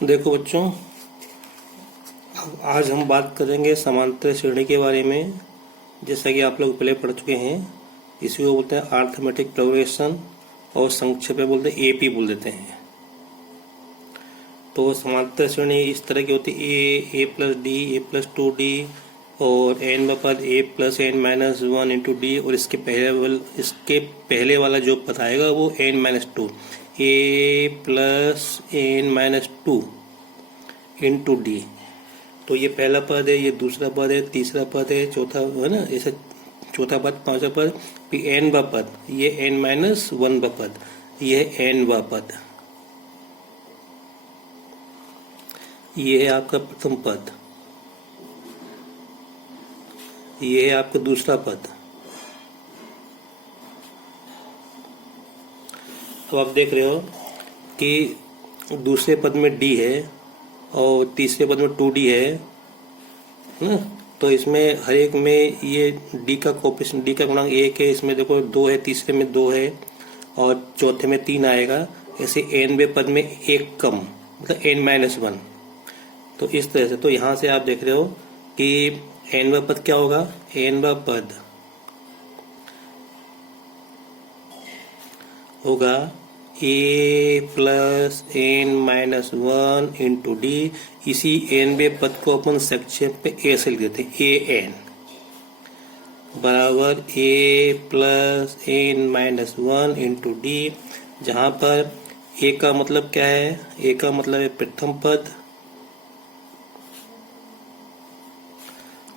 देखो बच्चों, आज हम बात करेंगे समांतर श्रेणी के बारे में। जैसा कि आप लोग पहले पढ़ चुके हैं, इसी को बोलते हैं अरिथमेटिक प्रोग्रेशन और संक्षेप में बोलते हैं एपी बोल देते हैं। तो समांतर श्रेणी इस तरह की होती है a plus d, a plus 2d और एन व पद a plus n minus 1 into d, और इसके पहले वाला जो पद आएगा वो n minus 2, a plus n minus 2 into d. तो ये पहला पद है, ये दूसरा पद है, तीसरा पद है, चौथा है ना, ऐसे चौथा पद, पांचवा पद, फिर एन व पद, ये एन माइनस 1 व पद, ये एन व पद, ये है आपका प्रथम पद, ये है आपका दूसरा पद। तो आप देख रहे हो कि दूसरे पद में डी है और तीसरे पद में 2d है ना। तो इसमें हर एक में ये डी का कोफिशिएंट, डी का गुणांक 1 है, इसमें देखो 2 है, तीसरे में 2 है और चौथे में 3 आएगा। ऐसे एनवें पद में 1 कम, मतलब n माइनस 1। तो इस तरह से, तो यहाँ से आप देख रहे हो कि एनवा पद क्या होगा, एनवा पद होगा a plus n minus 1 into d. इसी एनवे पद को अपन संक्षेप पे ए से लिख देते हैं, ए एन बराबर a plus n minus 1 into d, जहाँ पर ए का मतलब क्या है, ए का मतलब है प्रथम पद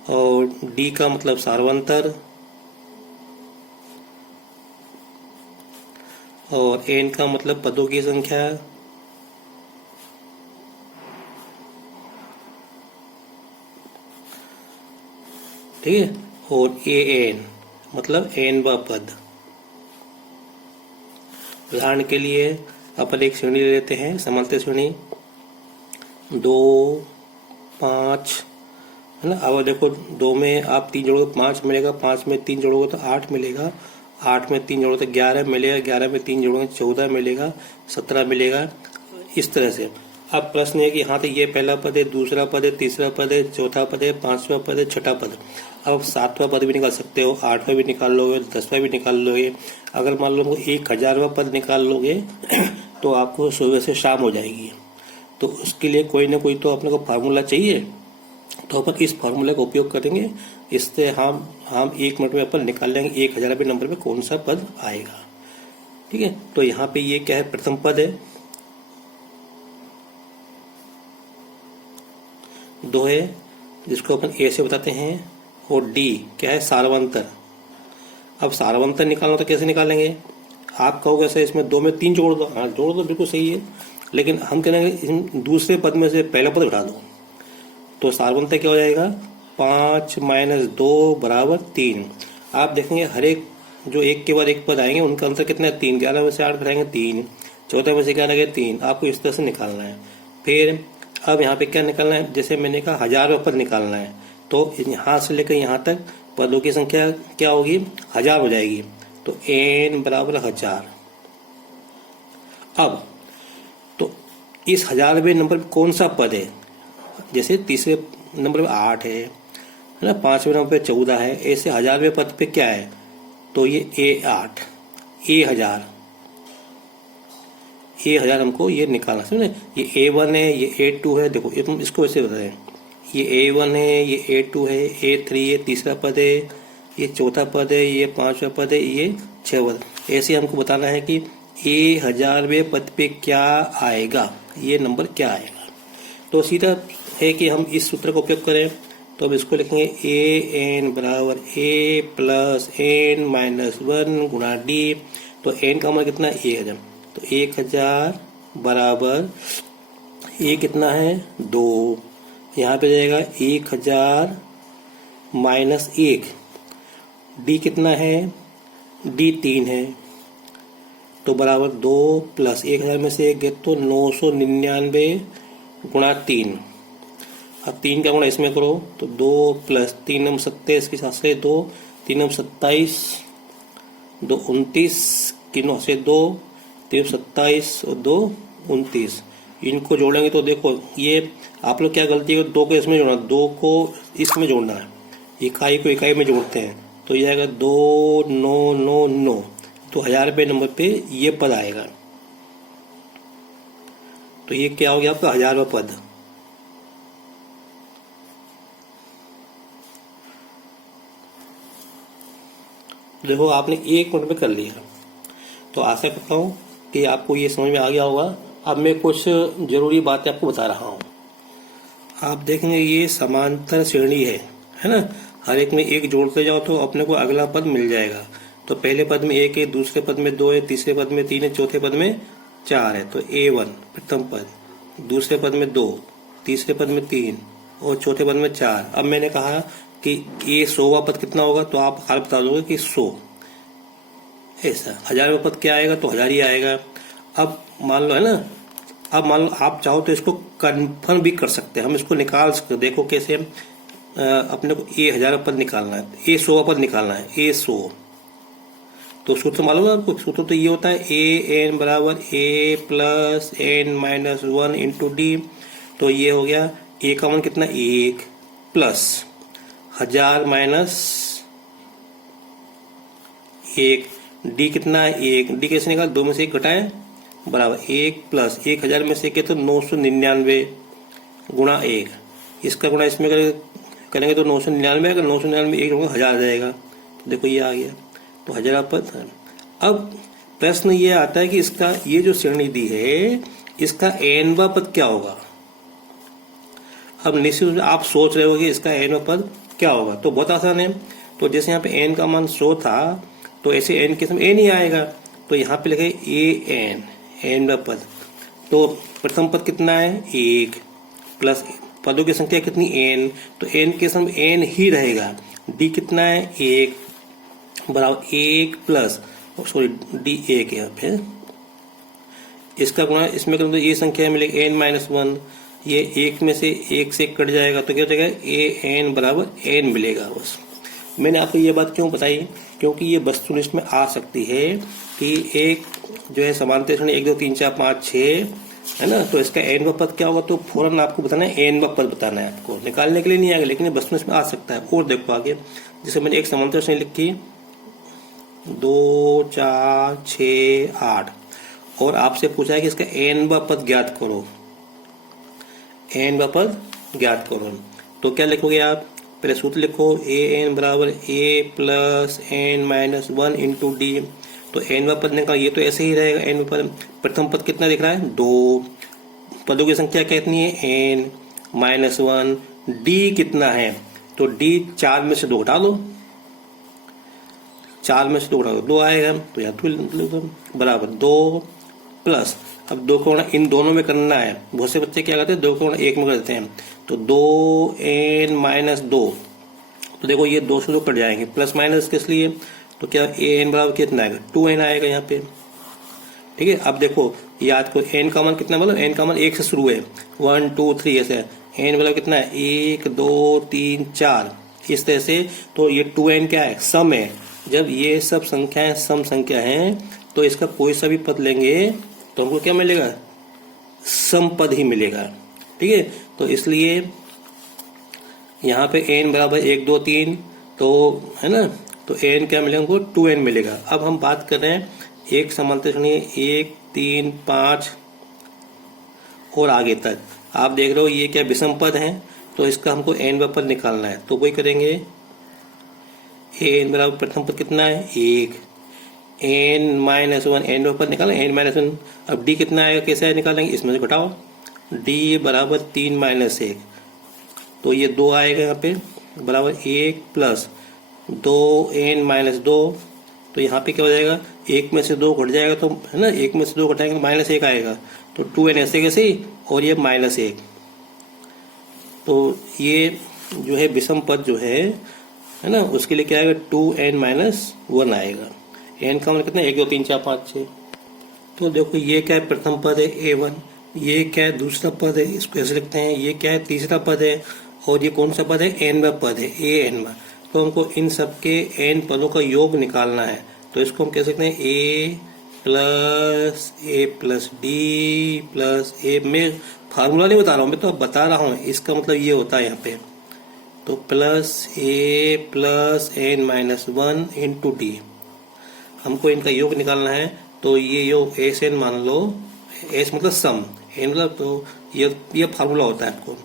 और डी का मतलब सार्वंतर और एन का मतलब पदों की संख्या, ठीक है, और ए एन मतलब एन व पद। उदाहरण के लिए अपन एक श्रेणी ले लेते हैं, समांतर श्रेणी 2, 5 है ना। अब देखो 2 में आप 3 जोड़ोगे तो 5 मिलेगा, 5 में 3 जोड़ोगे तो 8 मिलेगा, 8 में 3 जोड़ोगे तो 11 मिलेगा, 11 में 3 जोड़ोगे 14 मिलेगा, 17 मिलेगा। इस तरह से अब प्रश्न है कि हाँ तो ये पहला पद है, दूसरा पद है, तीसरा पद है, चौथा पद है, पांचवा पद है, छठा पद। अब 7वां पद भी निकाल सकते हो, 8वां भी निकाल लोगे, 10वां भी निकाल लोगे। अगर मान लो 1000वां पद निकाल लोगे तो आपको सुबह से शाम हो जाएगी। तो उसके लिए कोई ना कोई तो अपने को फार्मूला चाहिए, तो अपन इस फार्मूले का उपयोग करेंगे। इससे हम 1 मिनट में अपन निकाल लेंगे 1000वें नंबर पे कौन सा पद आएगा, ठीक है। तो यहाँ पे ये क्या है, प्रथम पद है, 2 है जिसको अपन ए से बताते हैं, और डी क्या है, सार्वंतर। अब सार्वंतर निकालना तो कैसे निकालेंगे, आप कहोगे सर इसमें 2 में 3 जोड़ दो, हाँ जोड़ दो, बिल्कुल सही है, लेकिन हम कहेंगे दूसरे पद में से पहला पद घटा दो। तो सार्वंतर क्या हो जाएगा, 5 माइनस 2 बराबर 3। आप देखेंगे हर एक जो एक के बाद एक पद आएंगे उनका अंतर कितना है, 3। 11 में से 8 घटाएंगे 3, 14 में से क्या लगेगा 3। आपको इस तरह से निकालना है। फिर अब यहाँ पे क्या निकालना है, जैसे मैंने कहा 1000वां पद निकालना है, तो यहाँ से लेकर यहाँ तक पदों की संख्या क्या होगी, 1000 हो जाएगी। तो n बराबर 1000। अब तो इस 1000वें नंबर पे कौन सा पद है, जैसे तीसरे नंबर पे 8 है ना, 5वें नंबर पे 14 है, ऐसे 1000वें पद पे क्या है, तो ये A8, A1000 हमको ये निकालना, समझे। ये A1 है, ये A2 है, देखो इसको ऐसे बताएं, ये A1 है, ये A2 है, A3 ये तीसरा पद है, ये चौथा पद है, ये 5वां पद है, ये 6वां पद। ऐसे हमको बताना है कि A1000वें पद पे क्या आएगा, ये नंबर क्या आएगा। तो सीधा है कि हम इस सूत्र का उपयोग करें, तो अब इसको लिखेंगे ए एन बराबर ए प्लस एन माइनस 1 गुणा डी। तो एन का मतलब कितना है, 1000। तो 1000 बराबर ए कितना है, 2। यहाँ पे जाएगा 1000 माइनस 1, डी कितना है, डी 3 है, तो बराबर 2 प्लस 1000 में से 1 गए तो 999 गुणा 3। अब 3 का गुणा इसमें करो तो 2 प्लस 3 नम 27 के साथ से 2, 3 नम 27, 2 29 की 9 से 2, 3 27 और 2 29। इनको जोड़ेंगे तो देखो ये आप लोग क्या गलती है, 2 को इसमें जोड़ना, 2 को इसमें जोड़ना है, इकाई को इकाई में जोड़ते हैं तो ये आएगा 2999। तो 1000वें नंबर पे ये पद आएगा। तो ये क्या हो गया आपका 1000वां पद। देखो आपने 1 मिनट में कर लिया। तो आशा करता हूँ कि आपको ये समझ में आ गया होगा। अब मैं कुछ जरूरी बातें आपको बता रहा हूँ। आप देखेंगे ये समांतर श्रेणी है ना, हर एक में 1 जोड़ते जाओ तो अपने को अगला पद मिल जाएगा। तो पहले पद में 1 है, दूसरे पद में 2 है, तीसरे पद में 3 है, चौथे पद में 4 है। तो A1 प्रथम पद, दूसरे पद में 2, तीसरे पद में 3 और चौथे पद में 4। अब मैंने कहा कि ये 100वां पद कितना होगा, तो आप हाल बता दोगे कि 100। ऐसा 1000वां पद क्या आएगा, तो 1000 ही आएगा। अब मान लो है ना, अब मान लो आप चाहो तो इसको कन्फर्म भी कर सकते हैं, हम इसको निकाल सकते हैं। देखो कैसे, अपने को ए 1000वां पद निकालना है, ए 100वां पद निकालना है, ए 100। तो सूत्र मालूम है आपको, सूत्र तो ये होता है ए एन बराबर a plus n minus 1 into d. तो ये हो गया ए का मान कितना, 1 प्लस 1000 माइनस 1, डी कितना है 1, डी कैसे निकाल, 2 में से 1 घटाएं बराबर 1 प्लस 1000 में से 1 तो 999 गुणा 1, इसका गुणा इसमें करेंगे तो 999, अगर 999 1 होगा 1000 आ जाएगा। तो देखो ये आ गया, तो 1000 पद। अब प्रश्न ये आता है कि इसका ये जो श्रेणी दी है इसका nवां पद क्या होगा। अब निश्चित रूप से आप सोच रहे हो कि इसका nवां पद क्या होगा, तो बहुत आसान है। तो जैसे यहाँ पे n का मान 100 था तो ऐसे n के समय n ही आएगा। तो यहाँ पे लिखे a n nवां पद। तो प्रथम पद कितना है 1 प्लस पदों की संख्या कितनी n, तो n के समय n ही रहेगा। d कितना है 1 बराबर 1 प्लस सॉरी d 1 यहाँ पे, इसका गुणा इसमें करें तो ये संख्या मिलेगी n माइनस 1, ये 1 में से 1 से कट जाएगा तो क्या हो जाएगा a n बराबर n मिलेगा। बस मैंने आपको ये बात क्यों बताई, क्योंकि ये वस्तुनिष्ठ में आ सकती है कि एक जो है समांतर श्रेणी 1 2 3 4 5 6 है ना, तो इसका nवां पद क्या होगा, तो फौरन आपको बताना है nवां पद बताना है, आपको निकालने के लिए नहीं आएगा, लेकिन ये वस्तुनिष्ठ में आ सकता है। और देखो आगे, जैसे मैंने एक समांतर श्रेणी लिखी 2 4 6 8 और आपसे पूछा है कि इसका nवां पद ज्ञात करो, nवां पद ज्ञात करो। तो क्या लिखोगे आप, पहले सूत्र लिखो ए एन बराबर a plus n minus 1 into d. तो nवां पद निकाल, ये तो ऐसे ही रहेगा n पद। प्रथम पद कितना दिख रहा है 2, पदों की संख्या कितनी है n माइनस 1, डी कितना है, तो डी 4 में से 2 घटा दो, 4 में से 2 घटा दो 2 आएगा, तो यहाँ तो बराबर 2 प्लस, अब 2 का गुणा इन दोनों में करना है। बहुत से बच्चे क्या करते हैं 2 का गुणा 1 में कर देते हैं, तो 2n माइनस 2, तो देखो ये 2 से 2 कट जाएंगे, प्लस माइनस किस लिए, तो क्या an बराबर कितना आएगा 2n आएगा यहाँ पे। ठीक है, अब देखो याद करो n का मान कितना, मतलब n का मान 1 से शुरू है 1 2 3 ऐसे, n बराबर कितना है 1 2 3 4 इस तरह से। तो ये 2n क्या है, सम है। जब ये सब संख्याएं सम संख्या हैं तो इसका कोई सा भी पद लेंगे तो हमको क्या मिलेगा, सम पद ही मिलेगा। ठीक है, तो इसलिए यहाँ पे n बराबर 1 2 3 तो है ना, तो n क्या मिलेगा हमको 2n मिलेगा। अब हम बात कर रहे हैं एक समांतर श्रेणी 1 3 5 और आगे तक। आप देख रहे हो ये क्या विषम पद है, तो इसका हमको nवां पद निकालना है। तो वही करेंगे n बराबर प्रथम पद कितना है 1, n माइनस 1 nवां पद निकालें n माइनस 1। अब d कितना आएगा, कैसे निकालेंगे, इसमें से घटाओ, d बराबर 3 माइनस 1, तो ये 2 आएगा यहाँ पे बराबर 1 प्लस 2n माइनस 2, तो यहाँ पे क्या हो जाएगा 1 में से 2 घट जाएगा, तो है ना 1 में से 2 घटाएंगे माइनस 1 आएगा, तो 2n ऐसे कैसे ही, और ये माइनस 1। तो ये जो है विषम पद जो है ना, उसके लिए क्या आएगा 2n माइनस 1 आएगा। n का मतलब कितना 1 2 3 4 5 6। तो देखो ये क्या है, प्रथम पद है a1, ये क्या है दूसरा पद है, इसको ऐसे लिखते हैं, ये क्या है तीसरा पद है, और ये कौन सा पद है nवां पद है a n। तो हमको इन सब के n पदों का योग निकालना है, तो इसको हम कह सकते हैं plus a plus D plus ए। मैं फार्मूला नहीं बता रहा हूँ, मैं तो बता रहा हूँ, इसका मतलब ये होता है यहाँ पे। तो plus a plus n minus one into d. हमको इनका योग निकालना है, तो ये योग एस एन मान लो, एस मतलब सम, एन मतलब, तो ये फार्मूला होता है आपको,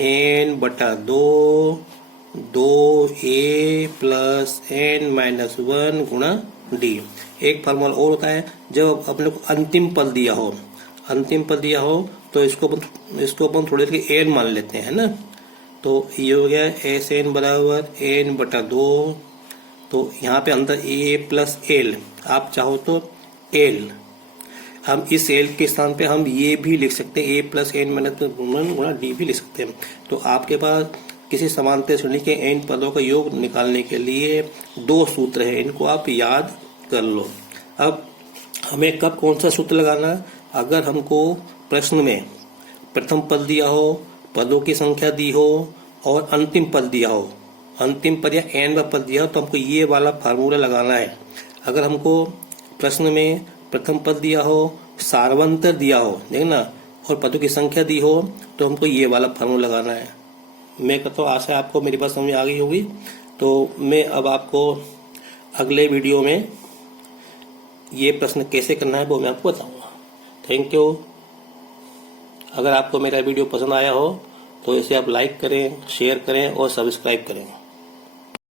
एन बटा दो ए प्लस एन माइनस वन गुणा डी। एक फार्मूला और होता है, जब अपने को अंतिम पद दिया हो तो इसको अपन थोड़ी देर के एन मान लेते हैं ना। तो ये हो गया एस एन बराबर एन बटा दो। तो यहाँ पे अंदर ए प्लस एल, आप चाहो तो एल, हम इस एल के स्थान पे हम ये भी लिख सकते हैं, ए प्लस एन माइनस वन गुणा डी भी लिख सकते हैं। तो आपके पास किसी समांतर श्रेणी के एन पदों का योग निकालने के लिए दो सूत्र है, इनको आप याद कर लो। अब हमें कब कौन सा सूत्र लगाना, अगर हमको प्रश्न में प्रथम पद दिया हो, पदों की संख्या दी हो और अंतिम पद दिया हो, अंतिम पद या एन पद दिया हो, तो हमको ये वाला फार्मूला लगाना है। अगर हमको प्रश्न में प्रथम पद दिया हो, सार्वंतर दिया हो, देखना, और पदों की संख्या दी हो, तो हमको ये वाला फार्मूला लगाना है। मैं कहता हूँ आशा आपको मेरी बात समझ में आ गई होगी। तो मैं अब आपको अगले वीडियो में ये प्रश्न कैसे करना है वो मैं आपको बताऊंगा। Thank you. अगर आपको मेरा वीडियो पसंद आया हो तो इसे आप लाइक करें, शेयर करें और सब्सक्राइब करें।